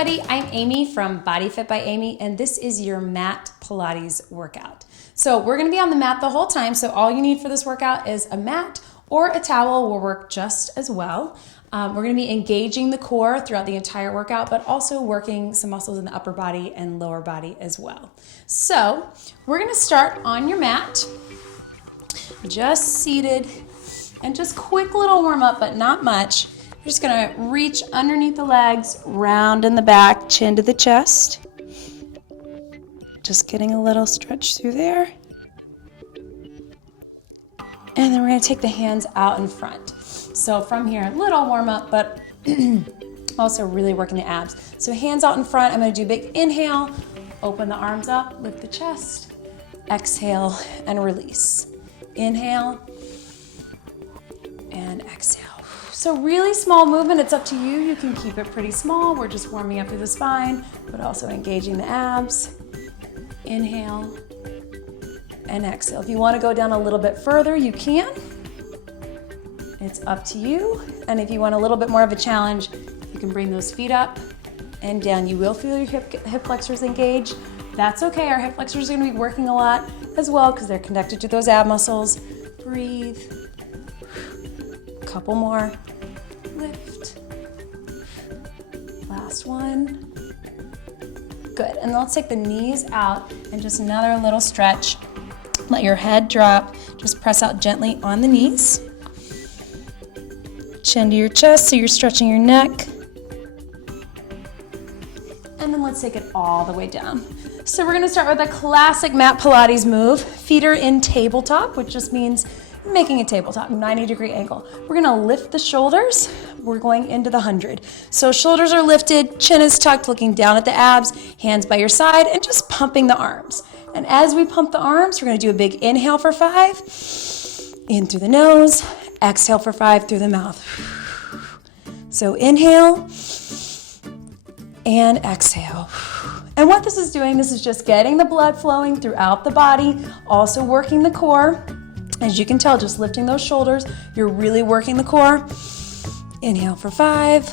everybody, I'm Amy from BodyFit by Amy, and this is your mat Pilates workout. So we're gonna be on the mat the whole time, so all you need for this workout is a mat or a towel will work just as well. We're gonna be engaging the core throughout the entire workout, but also working some muscles in the upper body and lower body as well. So we're gonna start on your mat, just seated, and just quick little warm up, but not much. We're just gonna reach underneath the legs, round in the back, chin to the chest. Just getting a little stretch through there. And then we're gonna take the hands out in front. So from here, a little warm up, but also really working the abs. So hands out in front, I'm gonna do a big inhale, open the arms up, lift the chest, exhale and release. Inhale and exhale. So really small movement, it's up to you. You can keep it pretty small. We're just warming up through the spine, but also engaging the abs. Inhale and exhale. If you want to go down a little bit further, you can. It's up to you. And if you want a little bit more of a challenge, you can bring those feet up and down. You will feel your hip flexors engage. That's okay. Our hip flexors are going to be working a lot as well because they're connected to those ab muscles. Breathe. Couple more. Lift. Last one. Good. And let's take the knees out and just another little stretch. Let your head drop. Just press out gently on the knees. Chin to your chest so you're stretching your neck. And then let's take it all the way down. So we're going to start with a classic mat Pilates move. Feet are in tabletop, which just means making a tabletop, 90-degree angle. We're gonna lift the shoulders. We're going into the 100. So shoulders are lifted, chin is tucked, looking down at the abs, hands by your side, and just pumping the arms. And as we pump the arms, we're gonna do a big inhale for 5, in through the nose, exhale for 5 through the mouth. So inhale and exhale. And what this is doing, this is just getting the blood flowing throughout the body, also working the core. As you can tell, just lifting those shoulders, you're really working the core. Inhale for 5,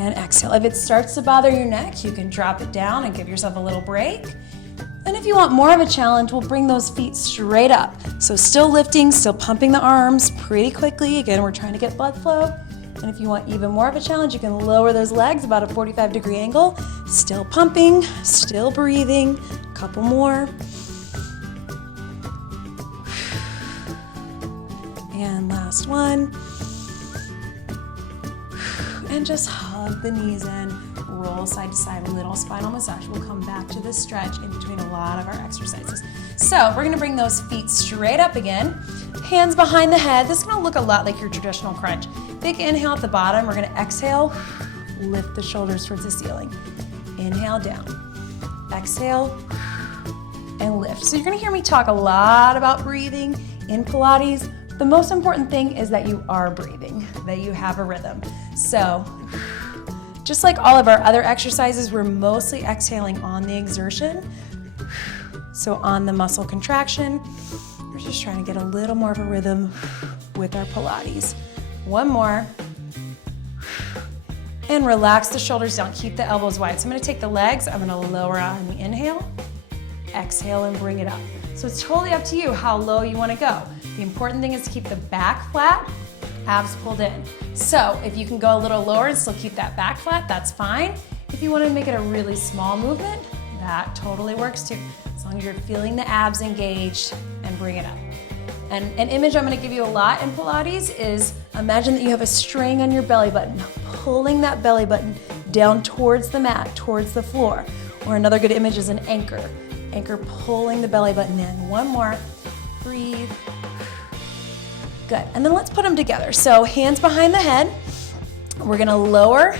and exhale. If it starts to bother your neck, you can drop it down and give yourself a little break. And if you want more of a challenge, we'll bring those feet straight up. So still lifting, still pumping the arms pretty quickly. Again, we're trying to get blood flow. And if you want even more of a challenge, you can lower those legs about a 45-degree angle. Still pumping, still breathing. Couple more. And last one. And just hug the knees in, roll side to side, a little spinal massage. We'll come back to this stretch in between a lot of our exercises. So we're gonna bring those feet straight up again. Hands behind the head. This is gonna look a lot like your traditional crunch. Big inhale at the bottom. We're gonna exhale, lift the shoulders towards the ceiling. Inhale down, exhale, and lift. So you're gonna hear me talk a lot about breathing in Pilates. The most important thing is that you are breathing, that you have a rhythm. So just like all of our other exercises, we're mostly exhaling on the exertion. So on the muscle contraction, we're just trying to get a little more of a rhythm with our Pilates. One more. And relax the shoulders down, keep the elbows wide. So I'm gonna take the legs, I'm gonna lower on the inhale, exhale and bring it up. So it's totally up to you how low you wanna go. The important thing is to keep the back flat, abs pulled in. So if you can go a little lower and still keep that back flat, that's fine. If you want to make it a really small movement, that totally works too. As long as you're feeling the abs engaged and bring it up. And an image I'm going to give you a lot in Pilates is imagine that you have a string on your belly button, pulling that belly button down towards the mat, towards the floor. Or another good image is an anchor. Anchor pulling the belly button in. One more. Breathe. Good, and then let's put them together. So hands behind the head. We're gonna lower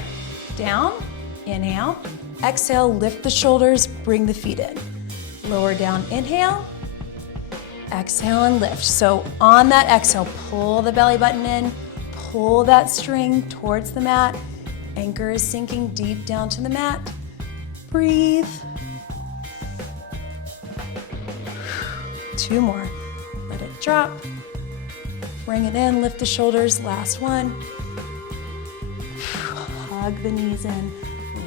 down, inhale, exhale, lift the shoulders, bring the feet in. Lower down, inhale, exhale and lift. So on that exhale, pull the belly button in, pull that string towards the mat. Anchor is sinking deep down to the mat. Breathe. 2 more, let it drop. Bring it in, lift the shoulders, last one. Hug the knees in,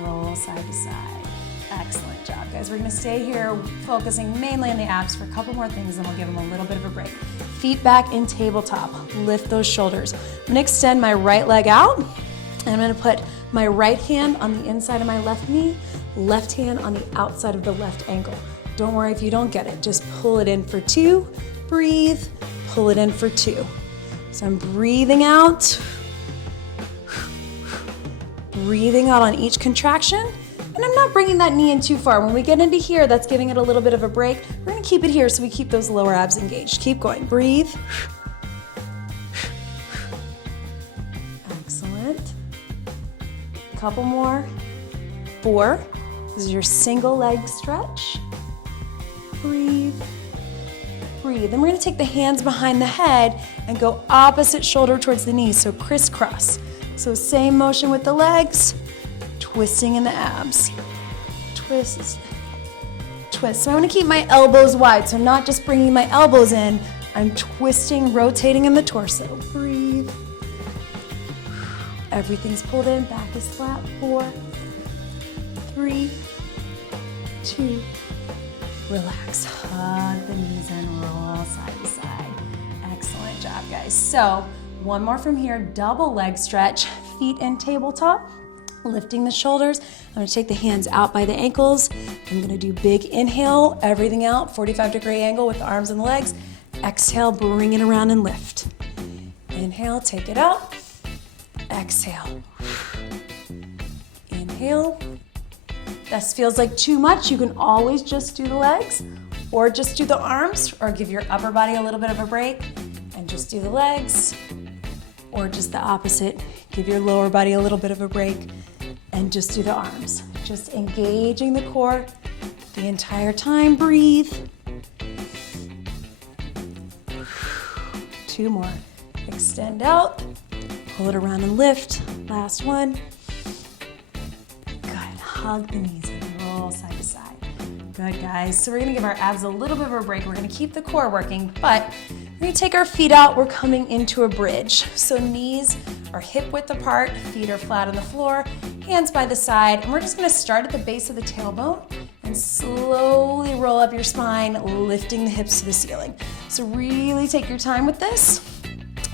roll side to side. Excellent job, guys. We're gonna stay here focusing mainly on the abs for a couple more things, and we'll give them a little bit of a break. Feet back in tabletop. Lift those shoulders. I'm gonna extend my right leg out, and I'm gonna put my right hand on the inside of my left knee, left hand on the outside of the left ankle. Don't worry if you don't get it. Just pull it in for 2, breathe, pull it in for 2. So I'm breathing out, breathing out on each contraction, and I'm not bringing that knee in too far. When we get into here, that's giving it a little bit of a break. We're gonna keep it here so we keep those lower abs engaged. Keep going, breathe. Excellent. A couple more. 4, this is your single leg stretch. Breathe, breathe. Then we're gonna take the hands behind the head and go opposite shoulder towards the knee, so crisscross. So same motion with the legs, twisting in the abs. Twist, twist. So I wanna keep my elbows wide, so not just bringing my elbows in, I'm twisting, rotating in the torso. Breathe. Everything's pulled in, back is flat. 4, 3, 2, relax, hug the knees and roll side to side. Excellent job, guys. So one more from here, double leg stretch, feet in tabletop, lifting the shoulders. I'm gonna take the hands out by the ankles. I'm gonna do big inhale, everything out, 45-degree angle with the arms and the legs. Exhale, bring it around and lift. Inhale, take it out. Exhale. Inhale. This feels like too much, you can always just do the legs or just do the arms, or give your upper body a little bit of a break and just do the legs, or just the opposite, give your lower body a little bit of a break and just do the arms. Just engaging the core the entire time. Breathe. 2 more. Extend out, pull it around and lift. Last one. Hug the knees and roll side to side. Good, guys. So we're gonna give our abs a little bit of a break. We're gonna keep the core working, but we're gonna take our feet out. We're coming into a bridge. So knees are hip width apart, feet are flat on the floor, hands by the side, and we're just gonna start at the base of the tailbone and slowly roll up your spine, lifting the hips to the ceiling. So really take your time with this,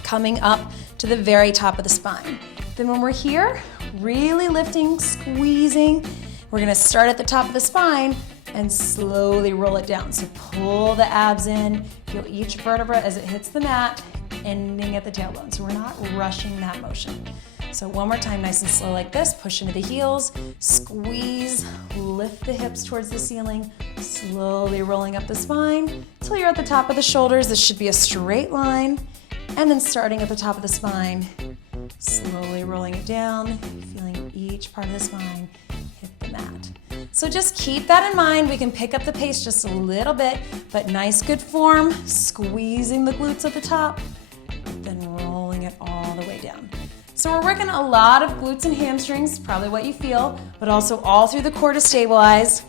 coming up to the very top of the spine. Then when we're here, really lifting, squeezing. We're gonna start at the top of the spine and slowly roll it down. So pull the abs in, feel each vertebra as it hits the mat, ending at the tailbone. So we're not rushing that motion. So one more time, nice and slow like this, push into the heels, squeeze, lift the hips towards the ceiling, slowly rolling up the spine until you're at the top of the shoulders. This should be a straight line. And then starting at the top of the spine, slowly rolling it down, feeling each part of the spine hit the mat. So just keep that in mind. We can pick up the pace just a little bit, but nice, good form, squeezing the glutes at the top, then rolling it all the way down. So we're working a lot of glutes and hamstrings, probably what you feel, but also all through the core to stabilize.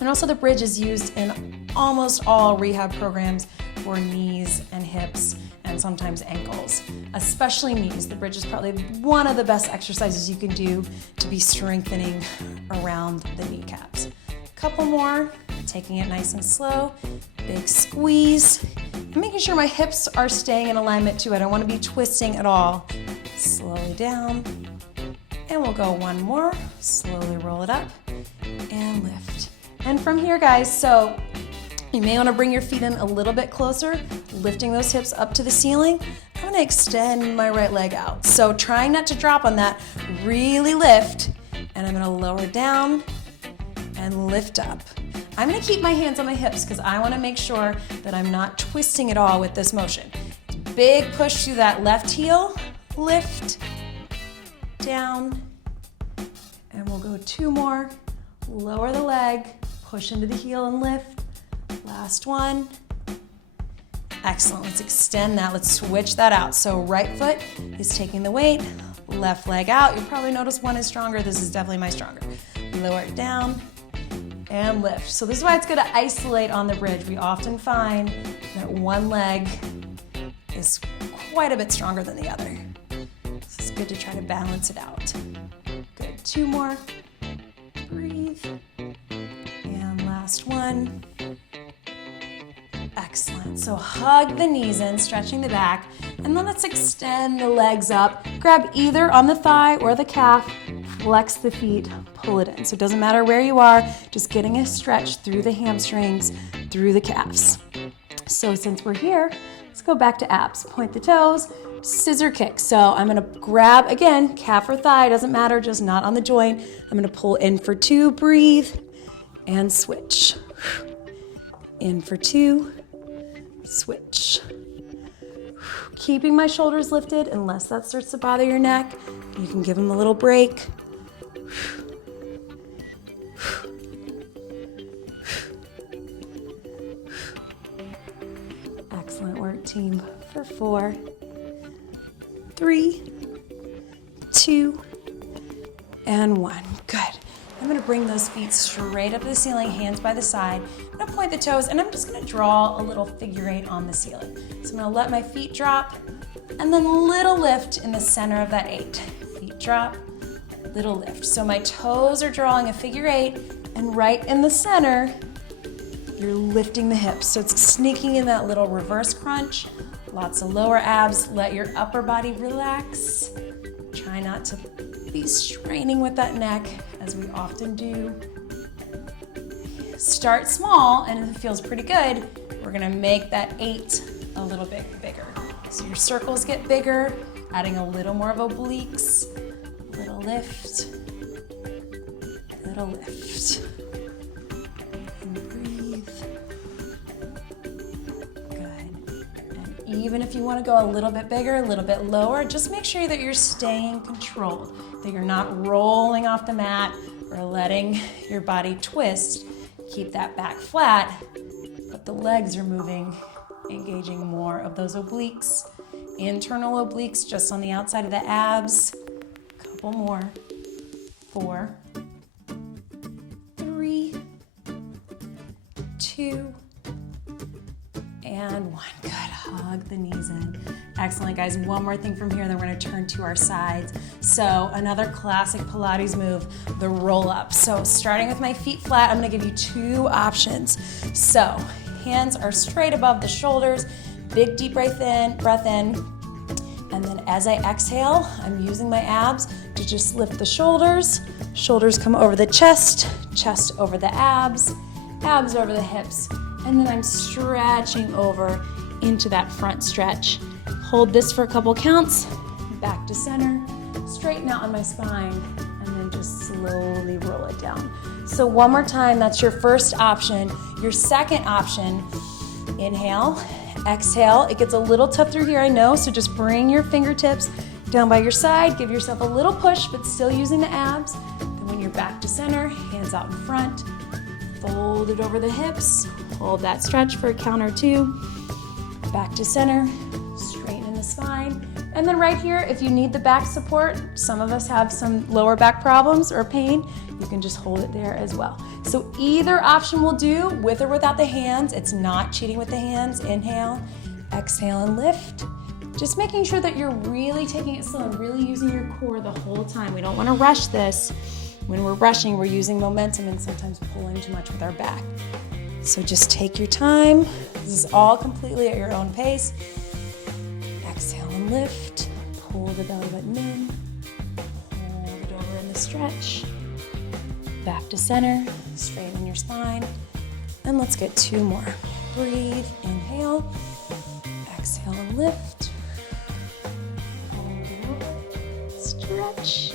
And also the bridge is used in almost all rehab programs for knees and hips and sometimes ankles, especially knees. The bridge is probably one of the best exercises you can do to be strengthening around the kneecaps. Couple more, taking it nice and slow, big squeeze, and making sure my hips are staying in alignment too. I don't want to be twisting at all. Slowly down, and we'll go one more, slowly roll it up, and lift. And from here, guys, so you may want to bring your feet in a little bit closer, lifting those hips up to the ceiling. I'm going to extend my right leg out. So trying not to drop on that, really lift, and I'm going to lower down and lift up. I'm going to keep my hands on my hips because I want to make sure that I'm not twisting at all with this motion. Big push through that left heel, lift, down, and we'll go 2 more. Lower the leg, push into the heel and lift. Last one. Excellent, let's extend that. Let's switch that out. So right foot is taking the weight, left leg out. You'll probably notice one is stronger. This is definitely my stronger. Lower it down and lift. So this is why it's good to isolate on the bridge. We often find that one leg is quite a bit stronger than the other. So it's good to try to balance it out. Good, 2 more. Last one. Excellent. So hug the knees in, stretching the back, and then let's extend the legs up. Grab either on the thigh or the calf, flex the feet, pull it in. So it doesn't matter where you are, just getting a stretch through the hamstrings, through the calves. So since we're here, let's go back to abs. Point the toes, scissor kick. So I'm gonna grab, again, calf or thigh, doesn't matter, just not on the joint. I'm gonna pull in for 2, breathe, and switch. In for 2, switch. Keeping my shoulders lifted, unless that starts to bother your neck. You can give them a little break. Excellent work, team. For 4, 3, 2, and 1. Good. I'm gonna bring those feet straight up to the ceiling, hands by the side. I'm gonna point the toes, and I'm just gonna draw a little figure 8 on the ceiling. So I'm gonna let my feet drop, and then little lift in the center of that 8. Feet drop, little lift. So my toes are drawing a figure 8, and right in the center, you're lifting the hips. So it's sneaking in that little reverse crunch. Lots of lower abs. Let your upper body relax. Try not to be straining with that neck, as we often do. Start small, and if it feels pretty good, we're gonna make that 8 a little bit bigger. So your circles get bigger, adding a little more of obliques, little lift, little lift. And breathe. Good. And even if you wanna go a little bit bigger, a little bit lower, just make sure that you're staying controlled, that you're not rolling off the mat or letting your body twist. Keep that back flat, but the legs are moving, engaging more of those obliques, internal obliques just on the outside of the abs. Couple more. 4, 3, 2, and 1. Good. Hug the knees in. Excellent, guys. One more thing from here, then we're gonna turn to our sides. So another classic Pilates move, the roll up. So starting with my feet flat, I'm gonna give you 2 options. So hands are straight above the shoulders, big deep breath in, and then as I exhale, I'm using my abs to just lift the shoulders. Shoulders come over the chest, chest over the abs, abs over the hips, and then I'm stretching over into that front stretch. Hold this for a couple counts, back to center, straighten out on my spine, and then just slowly roll it down. So one more time, that's your first option. Your second option, inhale, exhale. It gets a little tough through here, I know, so just bring your fingertips down by your side, give yourself a little push, but still using the abs. Then when you're back to center, hands out in front, fold it over the hips, hold that stretch for a count or 2, back to center, straighten the spine. And then right here, if you need the back support, some of us have some lower back problems or pain, you can just hold it there as well. So either option will do, with or without the hands. It's not cheating with the hands. Inhale, exhale, and lift. Just making sure that you're really taking it slow and really using your core the whole time. We don't want to rush this. When we're rushing, we're using momentum and sometimes pulling too much with our back. So just take your time. This is all completely at your own pace. Exhale and lift. Pull the belly button in. Hold it over in the stretch. Back to center. Straighten your spine. And let's get 2 more. Breathe. Inhale. Exhale and lift. Hold it over. Stretch.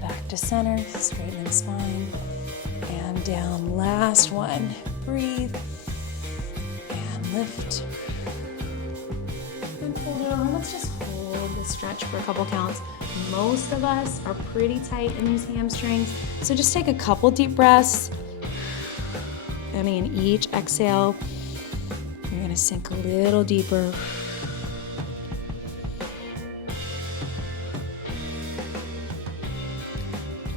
Back to center. Straighten the spine. And down. Last one. Breathe. And lift. And fold it over. Let's just hold the stretch for a couple counts. Most of us are pretty tight in these hamstrings, so just take a couple deep breaths. And in each exhale, you're gonna sink a little deeper.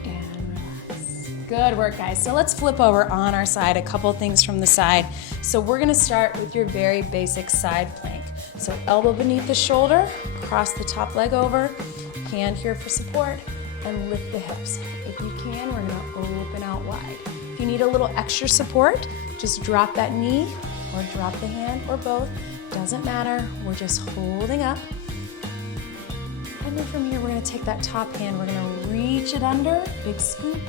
And relax. Good work, guys. So let's flip over on our side, a couple things from the side. So we're gonna start with your very basic side plank. So elbow beneath the shoulder, cross the top leg over, hand here for support, and lift the hips. If you can, we're gonna open out wide. If you need a little extra support, just drop that knee or drop the hand or both. Doesn't matter. We're just holding up. And then from here, we're gonna take that top hand, we're gonna reach it under, big scoop,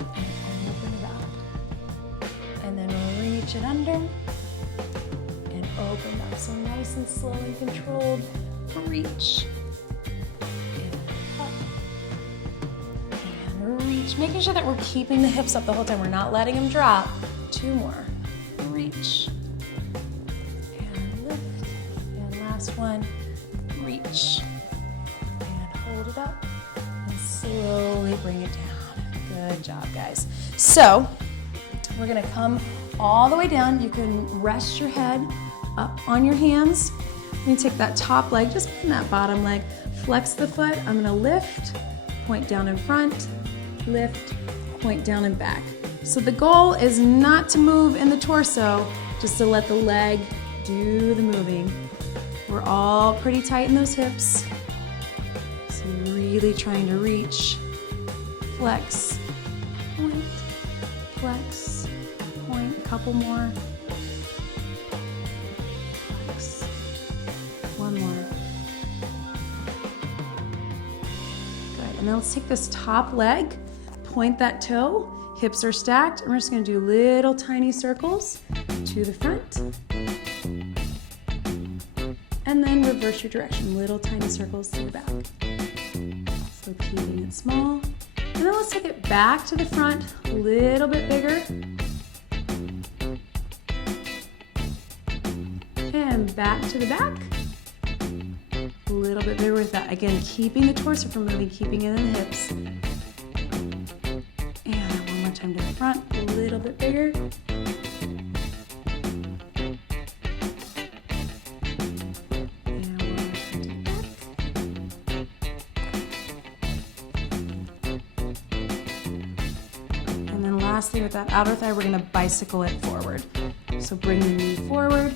and open it up. And then reach it under, and open up. So nice and slow and controlled. Reach, and up, and reach. Making sure that we're keeping the hips up the whole time. We're not letting them drop. 2 more. Reach, and lift, and last one. Reach. Hold it up and slowly bring it down. Good job, guys. So we're gonna come all the way down. You can rest your head up on your hands. You're gonna take that top leg, just bend that bottom leg, flex the foot. I'm gonna lift, point down in front, lift, point down and back. So the goal is not to move in the torso, just to let the leg do the moving. We're all pretty tight in those hips. Really trying to reach, flex, point, flex, point, a couple more, flex, one more. Good, and then let's take this top leg, point that toe, hips are stacked, and we're just gonna do little tiny circles to the front, and then reverse your direction, little tiny circles to the back. So keeping it small. And then let's take it back to the front, a little bit bigger. And back to the back. A little bit bigger with that. Again, keeping the torso from moving, keeping it in the hips. And one more time to the front, a little bit bigger. Lastly, with that outer thigh, we're gonna bicycle it forward. So bring the knee forward,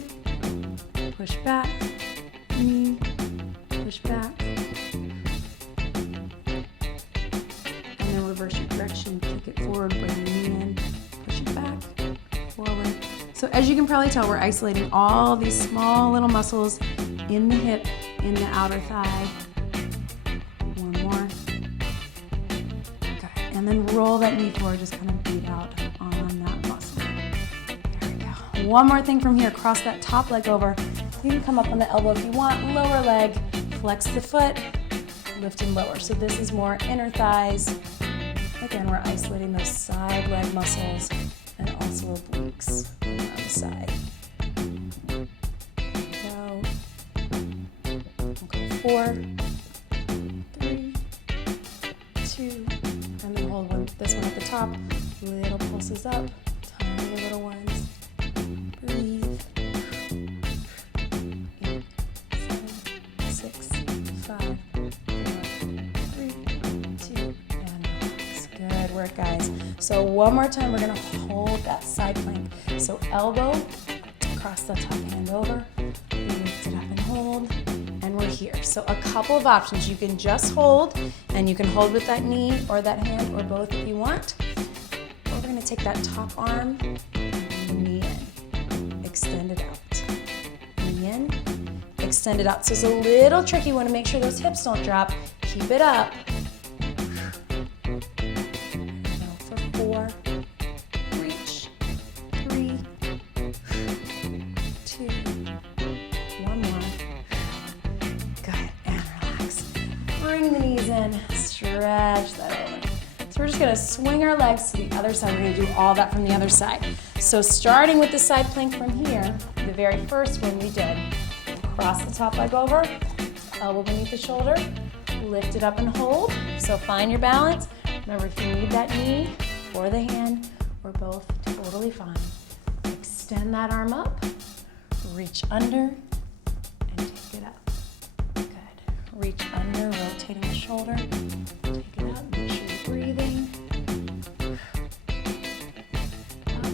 push back, knee, push back, and then reverse your direction, kick it forward, bring the knee in, push it back, forward. So as you can probably tell, we're isolating all these small little muscles in the hip, in the outer thigh. One more. Okay, and then roll that knee forward, just kind of beat out on that muscle. There we go. One more thing from here, cross that top leg over. You can come up on the elbow if you want, lower leg, flex the foot, lift and lower. So this is more inner thighs. Again, we're isolating those side leg muscles and also obliques on the other side. Go. We'll go 4, 3, 2, and then hold this one at the top. Little pulses up, tiny little ones. Breathe. 8, 7, 6, 5, 4, 3, 2, and relax. Good work, guys. So one more time, we're gonna hold that side plank. So elbow, cross the top hand over, lift it up and hold, and we're here. So a couple of options. You can just hold, and you can hold with that knee or that hand or both if you want. Or we're gonna take that top arm, and knee in, extend it out. Knee in, extend it out. So it's a little tricky. You wanna make sure those hips don't drop. Keep it up. For 4, reach, 3, 2, one more. Good, and relax. Bring the knees in, stretch that over. So we're just gonna swing our legs to the other side. We're gonna do all that from the other side. So starting with the side plank from here, the very first one we did, cross the top leg over, elbow beneath the shoulder, lift it up and hold. So find your balance. Remember, if you need that knee or the hand or both, totally fine. Extend that arm up, reach under, and take it up. Good. Reach under, rotating the shoulder. Take it up, make sure you're breathing. Up.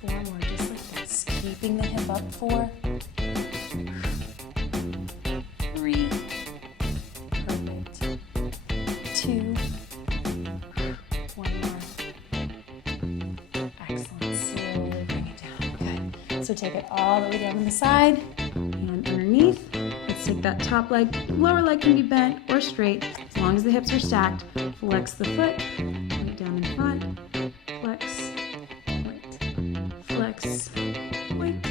4 more, just like this. Keeping the hip up. 4, 3, perfect. 2, So take it all the way down to the side and underneath. Let's take that top leg, lower leg can be bent or straight as long as the hips are stacked. Flex the foot, point down in front, flex, point, flex, point.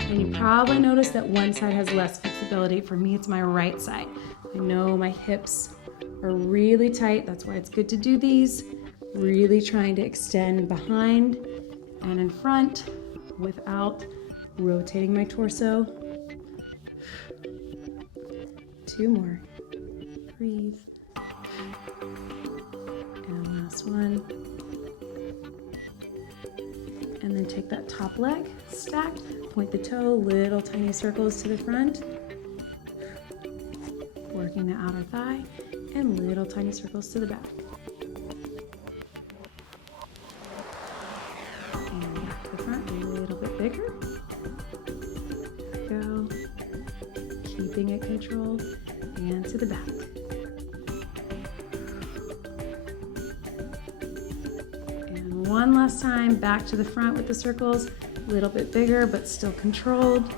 And you probably notice that one side has less flexibility. For me, it's my right side. I know my hips are really tight. That's why it's good to do these. Really trying to extend behind and in front without rotating my torso. 2 more. Breathe. And last one. And then take that top leg, stack, point the toe, little tiny circles to the front. Working the outer thigh, and little tiny circles to the back. And back to the front, a little bit bigger. Go. Keeping it controlled, and to the back. And one last time, back to the front with the circles, a little bit bigger, but still controlled.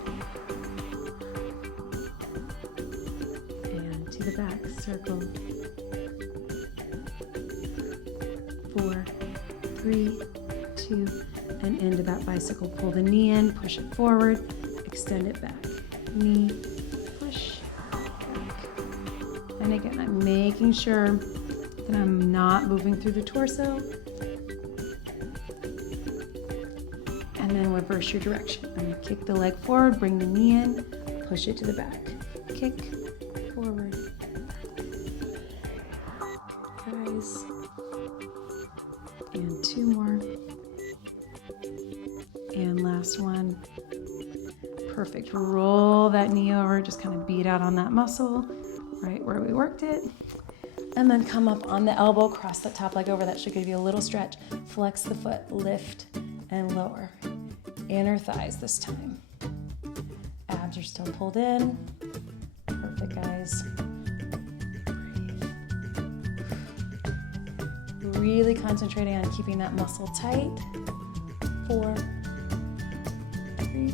And to the back, circle. 4, 3, 2, and into that bicycle. Pull the knee in, push it forward, extend it back. Knee, push, back. And again, I'm making sure that I'm not moving through the torso. And then reverse your direction. I'm going to kick the leg forward, bring the knee in, push it to the back. Kick, forward. Guys. And 2 more. And last one. Perfect. Roll that knee over, just kind of beat out on that muscle, right where we worked it. And then come up on the elbow, cross that top leg over. That should give you a little stretch. Flex the foot, lift and lower. Inner thighs this time. Abs are still pulled in. Perfect, guys. Breathe. Really concentrating on keeping that muscle tight. 4, 3,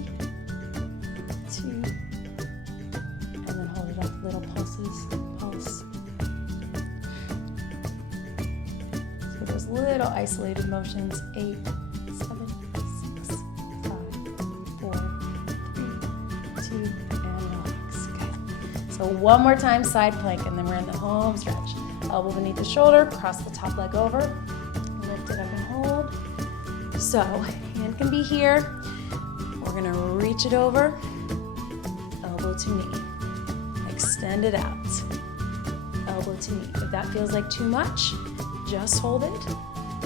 2, and then hold it up, little pulses, pulse. So those little isolated motions, 8, 7, 6, 5, 4, 3, 2, and relax. Good. So one more time, side plank, and then we're in the home stretch. Elbow beneath the shoulder, cross the top leg over, lift it up and hold. So hand can be here. We're gonna reach it over, elbow to knee. Extend it out, elbow to knee. If that feels like too much, just hold it,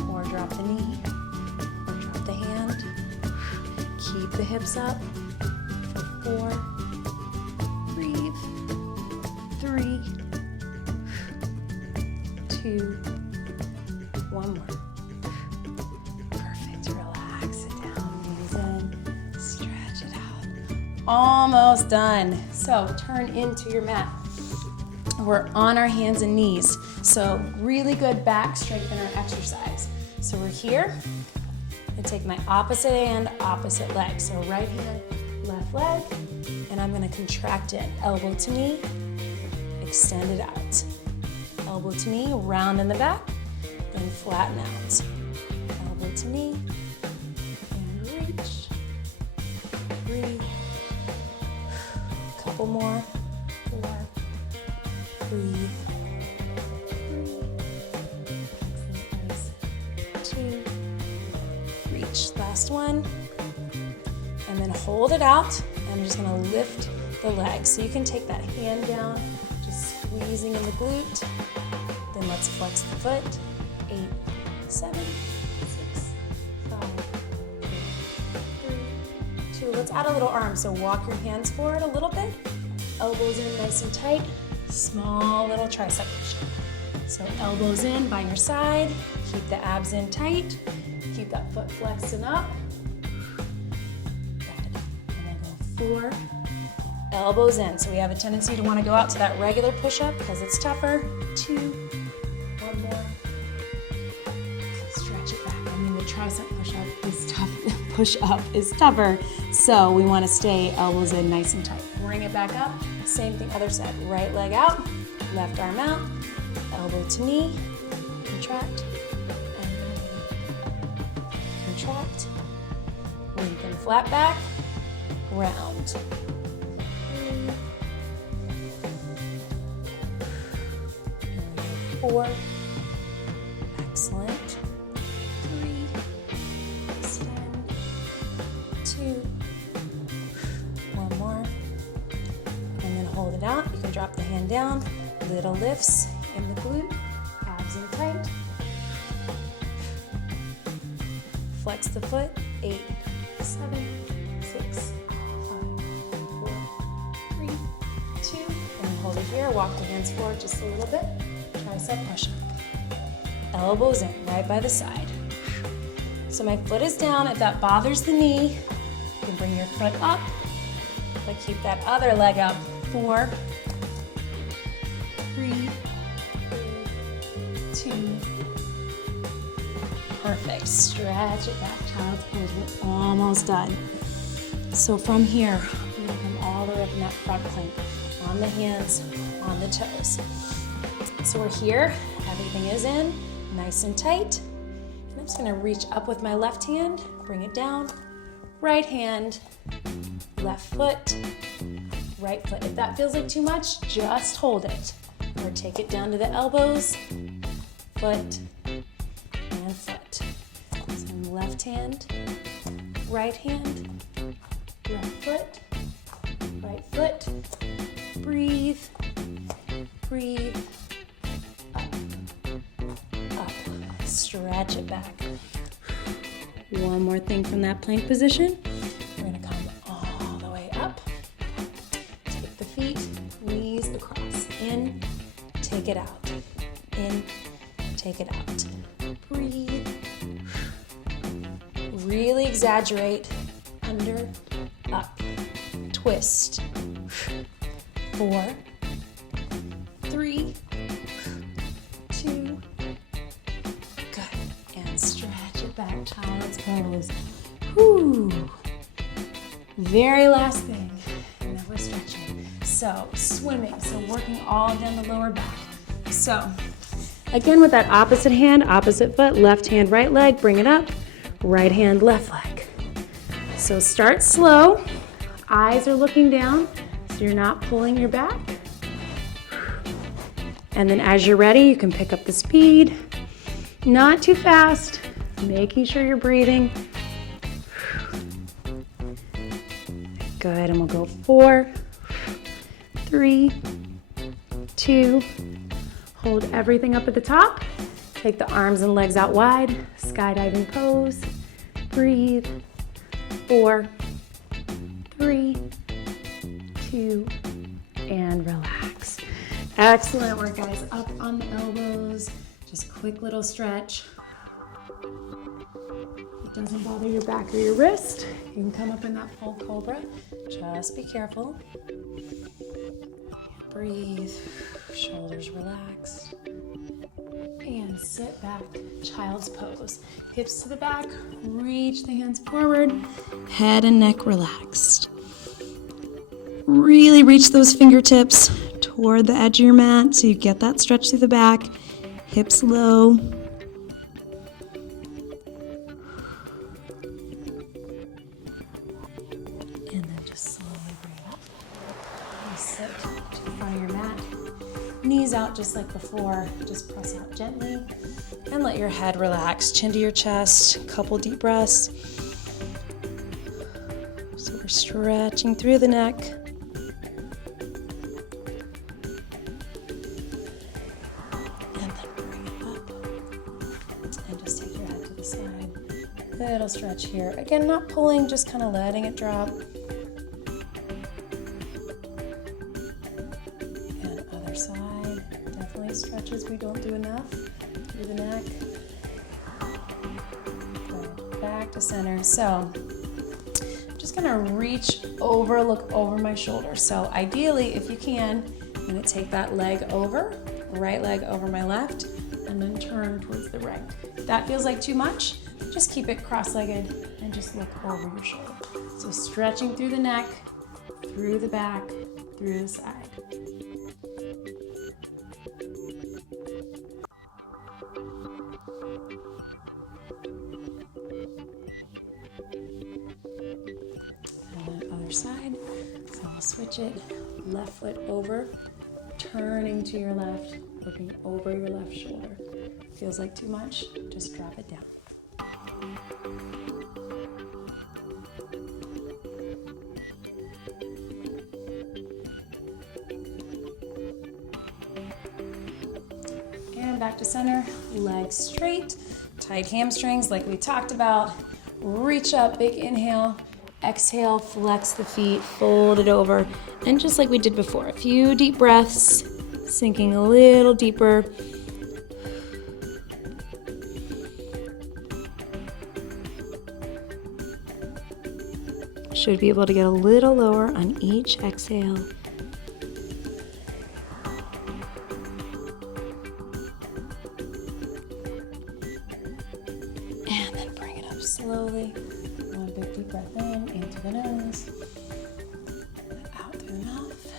or drop the knee, or drop the hand. Keep the hips up for 4, breathe, 3, 2, 1 more. Perfect, relax it down, knees in, stretch it out. Almost done. So turn into your mat. We're on our hands and knees. So really good back strengthener exercise. So we're here. I take my opposite hand, opposite leg. So right hand, left leg, and I'm gonna contract in. Elbow to knee, extend it out. Elbow to knee, round in the back, then flatten out. Elbow to knee, and reach, breathe. Couple more, 4, breathe, 2, reach. Last one, and then hold it out. I'm just gonna lift the leg. So you can take that hand down, just squeezing in the glute. Then let's flex the foot. 8, 7, 6, 5, 4, 3, 2. Let's add a little arm. So walk your hands forward a little bit. Elbows in nice and tight. Small little tricep push-up. So elbows in by your side. Keep the abs in tight. Keep that foot flexing up. Good. And then go 4. Elbows in. So we have a tendency to want to go out to that regular push-up because it's tougher. 2, 1 more. Stretch it back. I mean, the tricep push-up is tough. Push-up is tougher. So we want to stay elbows in nice and tight. Bring it back up. Same thing, other side. Right leg out, left arm out, elbow to knee, contract, and contract. Lengthen flat back, round. 4, excellent. 3, extend. 2, one more. And then hold it out. You can drop the hand down. Little lifts in the glute, abs in tight. Flex the foot. 8, 7, 6, 5, 4, 3, 2. And then hold it here. Walk the hands forward just a little bit. Tricep push-up. Elbows in, right by the side. So my foot is down. If that bothers the knee, you can bring your foot up, but keep that other leg out. 4, 3, 2. Perfect. Stretch it back, child's pose. We're almost done. So from here, we're gonna come all the way up in that front plank, on the hands, on the toes. So we're here, everything is in, nice and tight. And I'm just gonna reach up with my left hand, bring it down, right hand, left foot, right foot. If that feels like too much, just hold it. Or take it down to the elbows, foot, and foot. So left hand, right hand, left foot, right foot. Breathe, breathe. Stretch it back. One more thing from that plank position. We're gonna come all the way up. Take the feet, knees across. In, take it out. In, take it out. Breathe. Really exaggerate. Under, up. Twist. 4, 3, 2. Stretch it back, child's pose. Whew. Very last thing, and then we're stretching. So swimming, so working all down the lower back. So again with that opposite hand, opposite foot, left hand, right leg, bring it up, right hand, left leg. So start slow, eyes are looking down, so you're not pulling your back. And then as you're ready, you can pick up the speed. Not too fast, making sure you're breathing. Good, and we'll go 4, 3, 2. Hold everything up at the top. Take the arms and legs out wide, skydiving pose. Breathe. 4, 3, 2, and relax. Excellent work, guys. Up on the elbows. Just quick little stretch. It doesn't bother your back or your wrist. You can come up in that full cobra. Just be careful. Breathe. Shoulders relaxed. And sit back. Child's pose. Hips to the back. Reach the hands forward. Head and neck relaxed. Really reach those fingertips toward the edge of your mat so you get that stretch through the back. Hips low. And then just slowly bring it up. And sit to the front of your mat. Knees out just like before. Just press out gently. And let your head relax. Chin to your chest. Couple deep breaths. So we're stretching through the neck. Little stretch here. Again, not pulling, just kind of letting it drop. And other side. Definitely stretches we don't do enough. Through the neck. Good. Back to center. So I'm just gonna reach over, look over my shoulder. So ideally, if you can, I'm gonna take that leg over, right leg over my left, and then turn towards the right. If that feels like too much, just keep it cross-legged and just look over your shoulder. So stretching through the neck, through the back, through the side. And then other side. So I'll switch it, left foot over, turning to your left, looking over your left shoulder. Feels like too much? Just drop it down. And back to center, legs straight, tight hamstrings like we talked about. Reach up, big inhale. Exhale, flex the feet, fold it over. And just like we did before, a few deep breaths, sinking a little deeper. Should be able to get a little lower on each exhale. And then bring it up slowly. One big deep breath in through the nose, out through the mouth.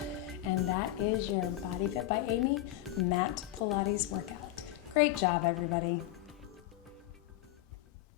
And that is your BodyFit by Amy mat Pilates workout. Great job, everybody.